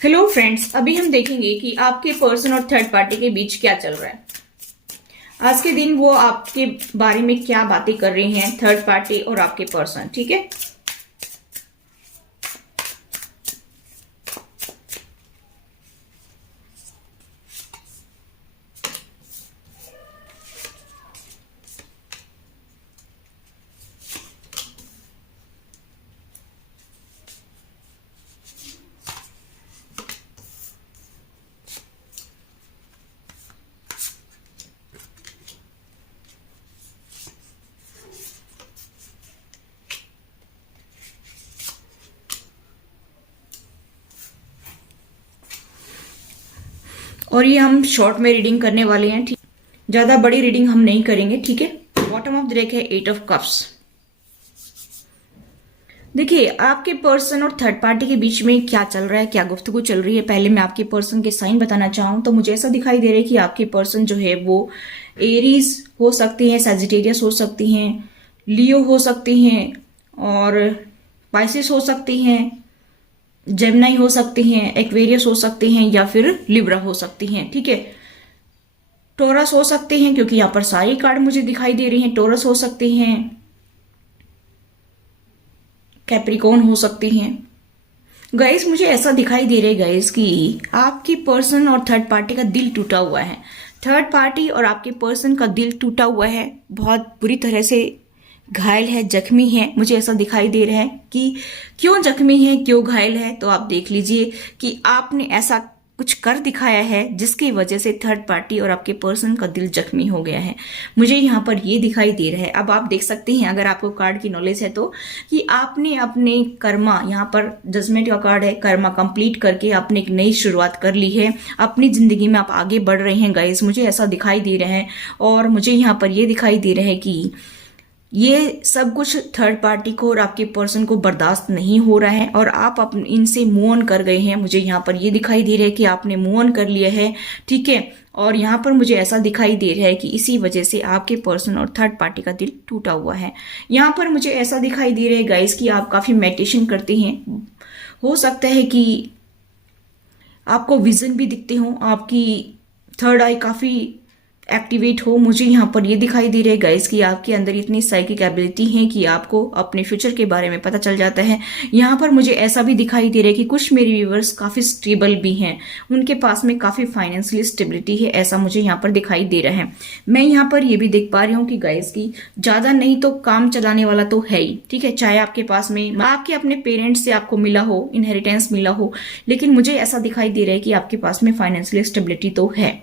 Hello friends, अभी हम देखेंगे कि आपके पर्सन और थर्ड पार्टी के बीच क्या चल रहा है। आज के दिन वो आपके बारे में क्या बातें कर रहे हैं, थर्ड पार्टी और आपके पर्सन। ठीक है, और ये हम शॉर्ट में रीडिंग करने वाले हैं। ठीक, ज्यादा बड़ी रीडिंग हम नहीं करेंगे। ठीक है, बॉटम ऑफ द डेक है 8 ऑफ कप्स। देखिए, आपके पर्सन और थर्ड पार्टी के बीच में क्या चल रहा है, क्या गुफ्तगू चल रही है। पहले मैं आपके पर्सन के साइन बताना चाहूँ तो मुझे ऐसा दिखाई दे रहा है कि आपके पर्सन जो है वो एरीज हो सकती हैं, सैजिटेरियस हो सकती हैं, लियो हो सकती हैं, और पाइसेस हो सकती हैं, जेमिनी हो सकती हैं, एक्वेरियस हो सकती हैं, या फिर लिब्रा हो सकती हैं। ठीक है, टोरस हो सकते हैं, क्योंकि यहाँ पर सारी कार्ड मुझे दिखाई दे रही हैं। टोरस हो सकती हैं, कैप्रिकॉर्न हो सकती हैं। गाइस, मुझे ऐसा दिखाई दे रहा है गाइस कि आपके पर्सन और थर्ड पार्टी का दिल टूटा हुआ है। थर्ड पार्टी और आपके पर्सन का दिल टूटा हुआ है, बहुत बुरी तरह से घायल है, जख्मी है। मुझे ऐसा दिखाई दे रहा है कि क्यों जख्मी है, क्यों घायल है, तो आप देख लीजिए कि आपने ऐसा कुछ कर दिखाया है जिसकी वजह से थर्ड पार्टी और आपके पर्सन का दिल जख्मी हो गया है। मुझे यहाँ पर ये दिखाई दे रहा है। अब आप देख सकते हैं, अगर आपको कार्ड की नॉलेज है तो, कि आपने अपने कर्मा, यहाँ पर जजमेंट का कार्ड है, कर्मा कंप्लीट करके आपने एक नई शुरुआत कर ली है। अपनी जिंदगी में आप आगे बढ़ रहे हैं गाइस, मुझे ऐसा दिखाई दे रहा है। और मुझे यहाँ पर ये दिखाई दे रहा है कि ये सब कुछ थर्ड पार्टी को और आपके पर्सन को बर्दाश्त नहीं हो रहा है और आप इनसे मूव ऑन कर गए हैं। मुझे यहाँ पर ये दिखाई दे रहा है कि आपने मूव ऑन कर लिया है। ठीक है, और यहाँ पर मुझे ऐसा दिखाई दे रहा है कि इसी वजह से आपके पर्सन और थर्ड पार्टी का दिल टूटा हुआ है। यहाँ पर मुझे ऐसा दिखाई दे रहा है गाइस कि आप काफी मेडिटेशन करते हैं। हो सकता है कि आपको विजन भी दिखते हो, आपकी थर्ड आई काफी एक्टिवेट हो। मुझे यहाँ पर ये दिखाई दे रहा है गाइस कि आपके अंदर इतनी साइकिक एबिलिटी है कि आपको अपने फ्यूचर के बारे में पता चल जाता है। यहाँ पर मुझे ऐसा भी दिखाई दे रहा है कि कुछ मेरे व्यूवर्स काफी स्टेबल भी हैं, उनके पास में काफी फाइनेंशियली स्टेबिलिटी है, ऐसा मुझे यहाँ पर दिखाई दे रहा है। मैं यहाँ पर ये भी देख पा रही हूँ कि गाइस की ज्यादा नहीं तो काम चलाने वाला तो है ही। ठीक है, चाहे आपके पास में आपके अपने पेरेंट्स से आपको मिला हो, इनहेरिटेंस मिला हो, लेकिन मुझे ऐसा दिखाई दे रहा है कि आपके पास में फाइनेंशियली स्टेबिलिटी तो है।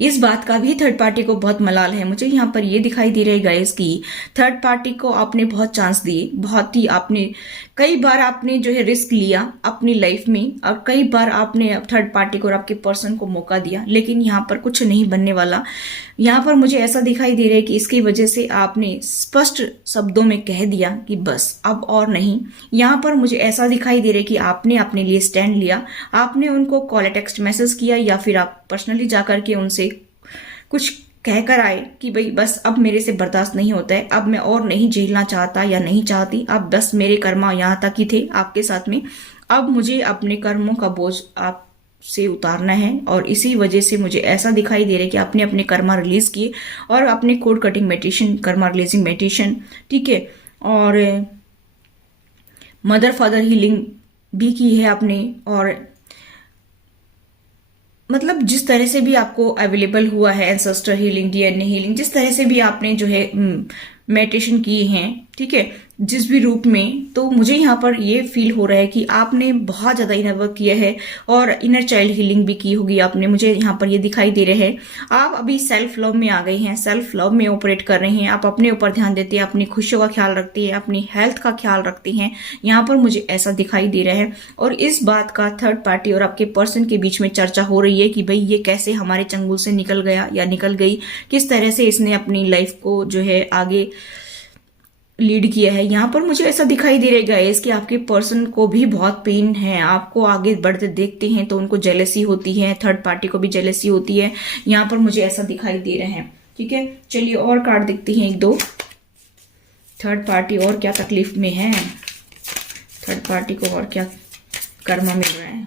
इस बात का भी थर्ड पार्टी को बहुत मलाल है। मुझे यहाँ पर ये दिखाई दे रहा है गाइस कि थर्ड पार्टी को आपने बहुत चांस दिए, बहुत ही आपने कई बार आपने जो है रिस्क लिया अपनी लाइफ में, और कई बार आपने थर्ड पार्टी को और आपके पर्सन को मौका दिया, लेकिन यहाँ पर कुछ नहीं बनने वाला। यहाँ पर मुझे ऐसा दिखाई दे रहा है कि इसकी वजह से आपने स्पष्ट शब्दों में कह दिया कि बस अब और नहीं। यहाँ पर मुझे ऐसा दिखाई दे रहा है कि आपने अपने लिए स्टैंड लिया, आपने उनको कॉल टेक्स्ट मैसेज किया, या फिर आप पर्सनली जाकर के उनसे कुछ कहकर आए कि भाई बस अब मेरे से बर्दाश्त नहीं होता है, अब मैं और नहीं झेलना चाहता या नहीं चाहती, अब बस मेरे कर्मा यहाँ तक ही थे आपके साथ में, अब मुझे अपने कर्मों का बोझ आप से उतारना है। और इसी वजह से मुझे ऐसा दिखाई दे रहा है कि आपने अपने कर्मा रिलीज किए और अपने code cutting meditation, Karma releasing meditation, ठीक है, और मदर फादर हीलिंग भी की है आपने। और मतलब जिस तरह से भी आपको अवेलेबल हुआ है, एंसेस्टर हीलिंग, डीएनए हीलिंग, जिस तरह से भी आपने जो है मेडिटेशन किए हैं, ठीक है, जिस भी रूप में, तो मुझे यहाँ पर ये फील हो रहा है कि आपने बहुत ज्यादा इनर वर्क किया है और इनर चाइल्ड हीलिंग भी की होगी आपने। मुझे यहाँ पर ये दिखाई दे रहे हैं आप अभी सेल्फ लव में आ गए हैं, सेल्फ लव में ऑपरेट कर रहे हैं, आप अपने ऊपर ध्यान देते हैं, अपनी खुशियों का ख्याल रखते हैं, अपनी हेल्थ का ख्याल रखते हैं। यहाँ पर मुझे ऐसा दिखाई दे रहा है। और इस बात का थर्ड पार्टी और आपके पर्सन के बीच में चर्चा हो रही है कि भाई ये कैसे हमारे चंगुल से निकल गया या निकल गई, किस तरह से इसने अपनी लाइफ को जो है आगे लीड किया है। यहाँ पर मुझे ऐसा दिखाई दे रहा है कि आपके पर्सन को भी बहुत पेन है, आपको आगे बढ़ते देखते हैं तो उनको जेलसी होती है, थर्ड पार्टी को भी जेलसी होती है। यहाँ पर मुझे ऐसा दिखाई दे रहा है। ठीक है, चलिए और कार्ड देखते हैं एक दो। थर्ड पार्टी और क्या तकलीफ में है, थर्ड पार्टी को और क्या कर्मा मिल रहा है।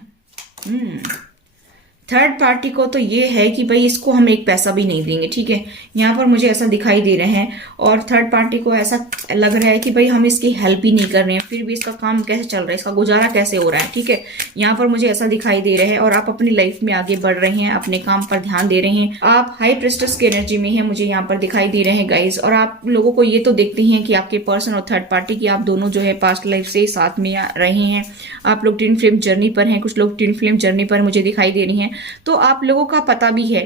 थर्ड पार्टी को तो ये है कि भाई इसको हम एक पैसा भी नहीं देंगे, ठीक है। यहाँ पर मुझे ऐसा दिखाई दे रहे हैं और थर्ड पार्टी को ऐसा लग रहा है कि भाई हम इसकी हेल्प ही नहीं कर रहे हैं, फिर भी इसका काम कैसे चल रहा है, इसका गुजारा कैसे हो रहा है, ठीक है। यहाँ पर मुझे ऐसा दिखाई दे रहा है और आप अपनी लाइफ में आगे बढ़ रहे हैं, अपने काम पर ध्यान दे रहे हैं, आप हाई प्रेस्टिज की एनर्जी में है, मुझे यहाँ पर दिखाई दे रहे हैं गाइज। और आप लोगों को ये तो देखते हैं कि आपके पर्सन और थर्ड पार्टी की आप दोनों जो है पास्ट लाइफ से साथ में रहे हैं, आप लोग ट्विन फ्लेम जर्नी पर हैं, कुछ लोग ट्विन फ्लेम जर्नी पर मुझे दिखाई दे रही हैं। तो आप लोगों का पता भी है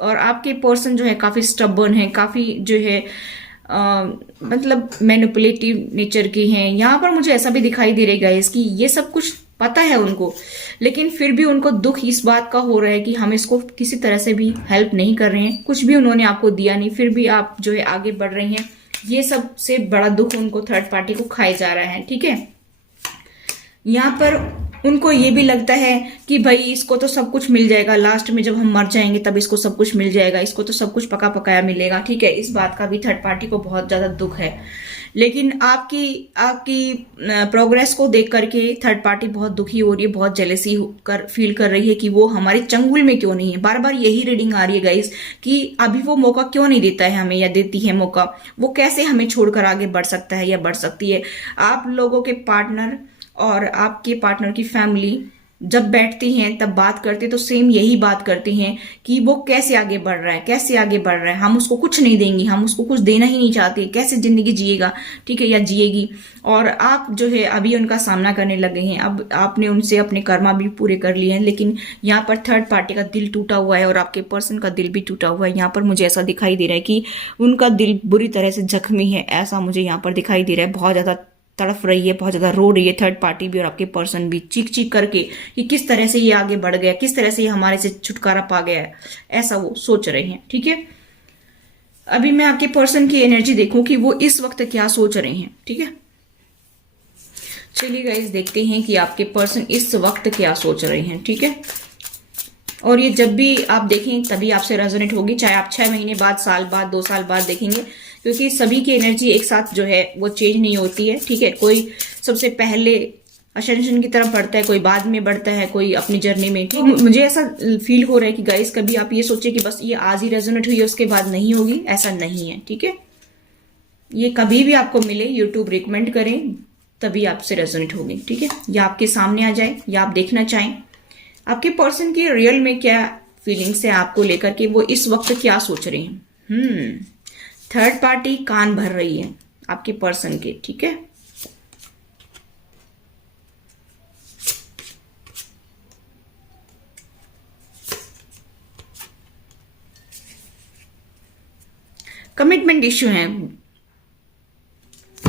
और आपके पर्सन जो है काफी स्टबर्न है, काफी जो है मतलब मैनिपुलेटिव नेचर के हैं। यहाँ पर मुझे ऐसा भी दिखाई दे रहा है गाइस कि ये सब कुछ पता है उनको, लेकिन फिर भी उनको दुख इस बात का हो रहा है कि हम इसको किसी तरह से भी हेल्प नहीं कर रहे हैं, कुछ भी उन्होंने आपको दिया नहीं, फिर भी आप जो है आगे बढ़ रहे हैं। ये सबसे बड़ा दुख उनको थर्ड पार्टी को खाया जा रहा है, ठीक है। यहाँ पर उनको ये भी लगता है कि भाई इसको तो सब कुछ मिल जाएगा, लास्ट में जब हम मर जाएंगे तब इसको सब कुछ मिल जाएगा, इसको तो सब कुछ पका पकाया मिलेगा, ठीक है। इस बात का भी थर्ड पार्टी को बहुत ज्यादा दुख है। लेकिन आपकी प्रोग्रेस को देख करके थर्ड पार्टी बहुत दुखी हो रही है, बहुत जेलेसी फील कर रही है कि वो हमारे चंगुल में क्यों नहीं है। बार बार यही रीडिंग आ रही है गाइस कि अभी वो मौका क्यों नहीं देता है हमें, या देती है मौका, वो कैसे हमें छोड़कर आगे बढ़ सकता है या बढ़ सकती है। आप लोगों के पार्टनर और आपके पार्टनर की फैमिली जब बैठती हैं तब बात करते तो सेम यही बात करते हैं कि वो कैसे आगे बढ़ रहा है, कैसे आगे बढ़ रहा है, हम उसको कुछ नहीं देंगे, हम उसको कुछ देना ही नहीं चाहते, कैसे जिंदगी जिएगा, ठीक है, या जिएगी। और आप जो है अभी उनका सामना करने लगे हैं, अब आपने उनसे अपने कर्मा भी पूरे कर लिए हैं, लेकिन यहाँ पर थर्ड पार्टी का दिल टूटा हुआ है और आपके पर्सन का दिल भी टूटा हुआ है। यहाँ पर मुझे ऐसा दिखाई दे रहा है कि उनका दिल बुरी तरह से जख्मी है, ऐसा मुझे यहाँ पर दिखाई दे रहा है। बहुत ज्यादा तड़फ रही है, बहुत ज्यादा रो रही है थर्ड पार्टी भी और आपके पर्सन भी, चीख चीख करके कि किस तरह से ये आगे बढ़ गया, किस तरह से ये हमारे से छुटकारा पा गया है, ऐसा वो सोच रहे हैं, ठीक है। अभी मैं आपके पर्सन की एनर्जी देखूं कि वो इस वक्त क्या सोच रहे हैं, ठीक है। चलिए गाइस देखते हैं कि आपके पर्सन इस वक्त क्या सोच रहे हैं, ठीक है। और ये जब भी आप देखें तभी आपसे रेजोनेट होगी, चाहे आप 6 महीने बाद, साल बाद, 2 साल बाद देखेंगे, क्योंकि सभी की एनर्जी एक साथ जो है वो चेंज नहीं होती है, ठीक है। कोई सबसे पहले असेंशन की तरफ बढ़ता है, कोई बाद में बढ़ता है, कोई अपनी जर्नी में, ठीक है। मुझे ऐसा फील हो रहा है कि गाइस कभी आप ये सोचे कि बस ये आज ही रेजोनेट हुई है उसके बाद नहीं होगी, ऐसा नहीं है, ठीक है। ये कभी भी आपको मिले, यूट्यूब रिकमेंड करें तभी आपसे रेजोनेट होगी, ठीक है। या आपके सामने आ जाए या आप देखना चाहें आपके पर्सन की रियल में क्या फीलिंग्स है आपको लेकर के, वो इस वक्त क्या सोच रहे हैं। थर्ड पार्टी कान भर रही है आपके पर्सन के, ठीक है। कमिटमेंट इश्यू है,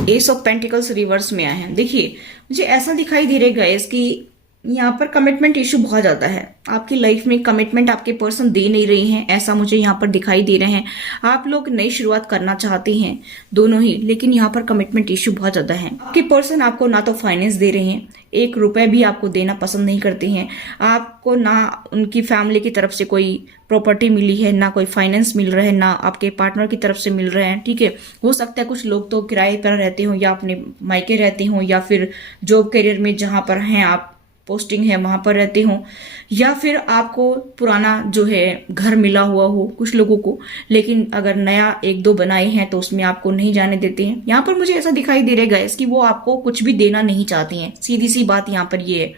एस ऑफ पेंटिकल्स रिवर्स में आए हैं। देखिए मुझे ऐसा दिखाई दे रहा है गाइस कि यहाँ पर कमिटमेंट इशू बहुत ज्यादा है, आपकी लाइफ में कमिटमेंट आपके पर्सन दे नहीं रहे हैं, ऐसा मुझे यहाँ पर दिखाई दे रहे हैं। आप लोग नई शुरुआत करना चाहते हैं दोनों ही, लेकिन यहाँ पर कमिटमेंट इशू बहुत ज्यादा है। आपके पर्सन आपको ना तो फाइनेंस दे रहे हैं, 1 रुपए भी आपको देना पसंद नहीं करते हैं, आपको ना उनकी फैमिली की तरफ से कोई प्रॉपर्टी मिली है, ना कोई फाइनेंस मिल रहा है, ना आपके पार्टनर की तरफ से मिल रहे हैं, ठीक है। हो सकता है कुछ लोग तो किराए पर रहते हो या अपने मायके रहते हो या फिर जॉब करियर में जहां पर हैं आप पोस्टिंग है वहां पर रहते हो, या फिर आपको पुराना जो है घर मिला हुआ हो कुछ लोगों को, लेकिन अगर नया 1-2 बनाए हैं तो उसमें आपको नहीं जाने देते हैं। यहाँ पर मुझे ऐसा दिखाई दे रहा है गाइस कि वो आपको कुछ भी देना नहीं चाहते हैं, सीधी सी बात यहाँ पर ये है।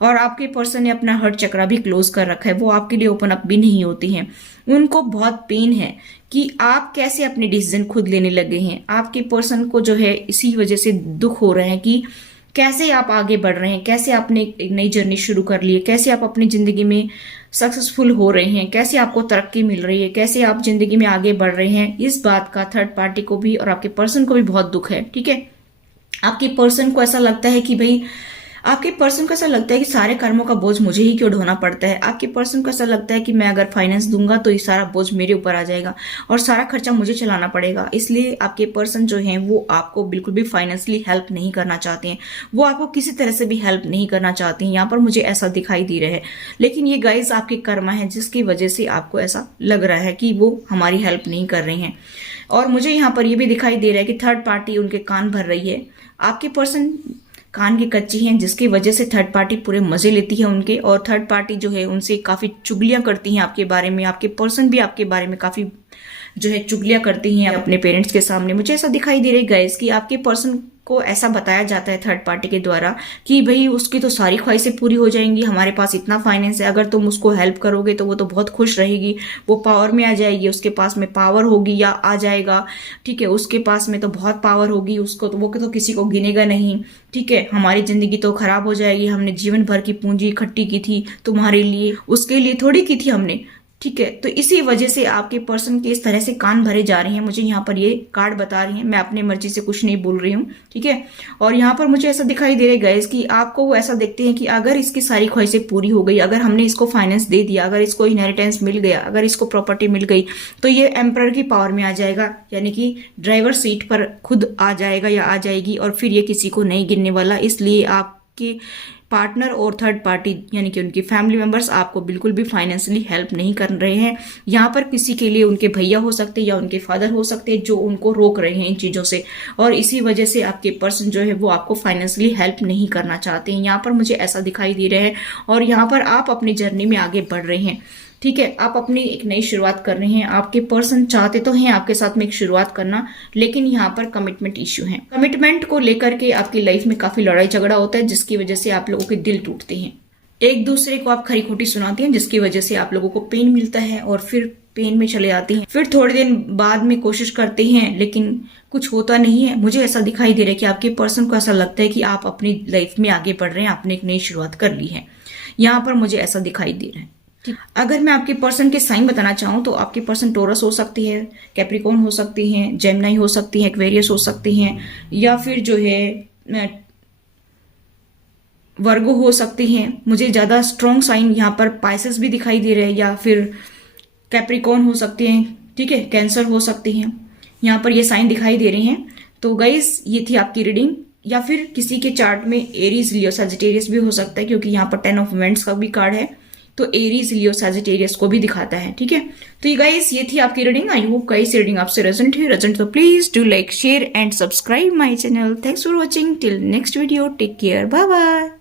और आपके पर्सन ने अपना हर्ट चक्रा भी क्लोज कर रखा है, वो आपके लिए ओपन अप भी नहीं होती हैं। उनको बहुत पेन है कि आप कैसे अपने डिसीजन खुद लेने लगे हैं। आपके पर्सन को जो है इसी वजह से दुख हो रहा है कि कैसे आप आगे बढ़ रहे हैं, कैसे आपने एक नई जर्नी शुरू कर ली है, कैसे आप अपनी जिंदगी में सक्सेसफुल हो रहे हैं, कैसे आपको तरक्की मिल रही है, कैसे आप जिंदगी में आगे बढ़ रहे हैं। इस बात का थर्ड पार्टी को भी और आपके पर्सन को भी बहुत दुख है, ठीक है। आपके पर्सन को ऐसा लगता है कि भाई, आपके पर्सन को ऐसा लगता है कि सारे कर्मों का बोझ मुझे ही क्यों ढोना पड़ता है। आपके पर्सन को ऐसा लगता है कि मैं अगर फाइनेंस दूंगा तो ये सारा बोझ मेरे ऊपर आ जाएगा और सारा खर्चा मुझे चलाना पड़ेगा। इसलिए आपके पर्सन जो हैं वो आपको बिल्कुल भी फाइनेंशियली हेल्प नहीं करना चाहते हैं, वो आपको किसी तरह से भी हेल्प नहीं करना चाहते हैं। यहाँ पर मुझे ऐसा दिखाई दे रहा है, लेकिन ये गाइस आपके कर्मा है जिसकी वजह से आपको ऐसा लग रहा है कि वो हमारी हेल्प नहीं कर रहे हैं। और मुझे यहाँ पर ये भी दिखाई दे रहा है कि थर्ड पार्टी उनके कान भर रही है। आपके पर्सन कान के कच्चे हैं, जिसकी वजह से थर्ड पार्टी पूरे मजे लेती है उनके, और थर्ड पार्टी जो है उनसे काफी चुगलियां करती हैं आपके बारे में, आपके पर्सन भी आपके बारे में काफी जो है चुगलियां करती हैं अपने पेरेंट्स के सामने। मुझे ऐसा दिखाई दे रहा है गाइस कि आपके पर्सन को ऐसा बताया जाता है थर्ड पार्टी के द्वारा कि भाई उसकी तो सारी ख्वाहिशें पूरी हो जाएंगी, हमारे पास इतना फाइनेंस है, अगर तुम उसको हेल्प करोगे तो वो तो बहुत खुश रहेगी, वो पावर में आ जाएगी, उसके पास में पावर होगी या आ जाएगा, ठीक है, उसके पास में तो बहुत पावर होगी, उसको तो वो तो किसी को गिनेगा नहीं, ठीक है, हमारी जिंदगी तो खराब हो जाएगी, हमने जीवन भर की पूंजी इकट्ठी की थी तुम्हारे लिए, उसके लिए थोड़ी की थी हमने, ठीक है। तो इसी वजह से आपके पर्सन के इस तरह से कान भरे जा रहे हैं, मुझे यहाँ पर ये कार्ड बता रही हैं, मैं अपनी मर्जी से कुछ नहीं बोल रही हूँ, ठीक है। और यहाँ पर मुझे ऐसा दिखाई दे रहा है गाइस कि आपको वो ऐसा देखते हैं कि अगर इसकी सारी ख्वाहिशें पूरी हो गई, अगर हमने इसको फाइनेंस दे दिया, अगर इसको इनहेरिटेंस मिल गया, अगर इसको प्रॉपर्टी मिल गई, तो ये एम्परर की पावर में आ जाएगा, यानी कि ड्राइवर सीट पर खुद आ जाएगा या आ जाएगी, और फिर ये किसी को नहीं गिनने वाला। इसलिए आपके पार्टनर और थर्ड पार्टी यानी कि उनकी फैमिली मेंबर्स आपको बिल्कुल भी फाइनेंशियली हेल्प नहीं कर रहे हैं। यहाँ पर किसी के लिए उनके भैया हो सकते हैं या उनके फादर हो सकते हैं जो उनको रोक रहे हैं इन चीज़ों से, और इसी वजह से आपके पर्सन जो है वो आपको फाइनेंशियली हेल्प नहीं करना चाहते हैं। यहाँ पर मुझे ऐसा दिखाई दे रहा है, और यहाँ पर आप अपनी जर्नी में आगे बढ़ रहे हैं, ठीक है, आप अपनी एक नई शुरुआत कर रहे हैं। आपके पर्सन चाहते तो हैं आपके साथ में एक शुरुआत करना, लेकिन यहाँ पर कमिटमेंट इश्यू है। कमिटमेंट को लेकर के आपकी लाइफ में काफी लड़ाई झगड़ा होता है, जिसकी वजह से आप लोगों के दिल टूटते हैं, एक दूसरे को आप खरी खोटी सुनाते हैं, जिसकी वजह से आप लोगों को पेन मिलता है, और फिर पेन में चले जाते हैं, फिर थोड़े दिन बाद में कोशिश करते हैं लेकिन कुछ होता नहीं है। मुझे ऐसा दिखाई दे रहा है कि आपके पर्सन को ऐसा लगता है कि आप अपनी लाइफ में आगे बढ़ रहे हैं, आपने एक नई शुरुआत कर ली है, यहाँ पर मुझे ऐसा दिखाई दे रहा है। अगर मैं आपके पर्सन के साइन बताना चाहूँ तो आपके पर्सन टोरस हो सकती है, कैप्रिकॉर्न हो सकती हैं, जेमिनी हो सकती है, एक्वेरियस हो सकती हैं, या फिर जो है वर्गो हो सकती हैं। मुझे ज़्यादा स्ट्रॉन्ग साइन यहाँ पर पाइसेस भी दिखाई दे रहे हैं, या फिर कैप्रिकॉर्न हो सकते हैं, ठीक है, कैंसर हो सकती हैं, यहाँ पर ये साइन दिखाई दे रहे हैं। तो गाइस ये थी आपकी रीडिंग, या फिर किसी के चार्ट में एरीज, लियो, सजिटेरियस भी हो सकता है, क्योंकि यहाँ पर 10 ऑफ वेंट्स का भी कार्ड है, तो एरीज, लियो, सजिटेरियस को भी दिखाता है, ठीक है। तो ये गाइस ये थी आपकी reading. I hope guys reading आपसे रेजोनेट तो please do like, share and subscribe my channel. Thanks for watching, till next video, take care, bye bye.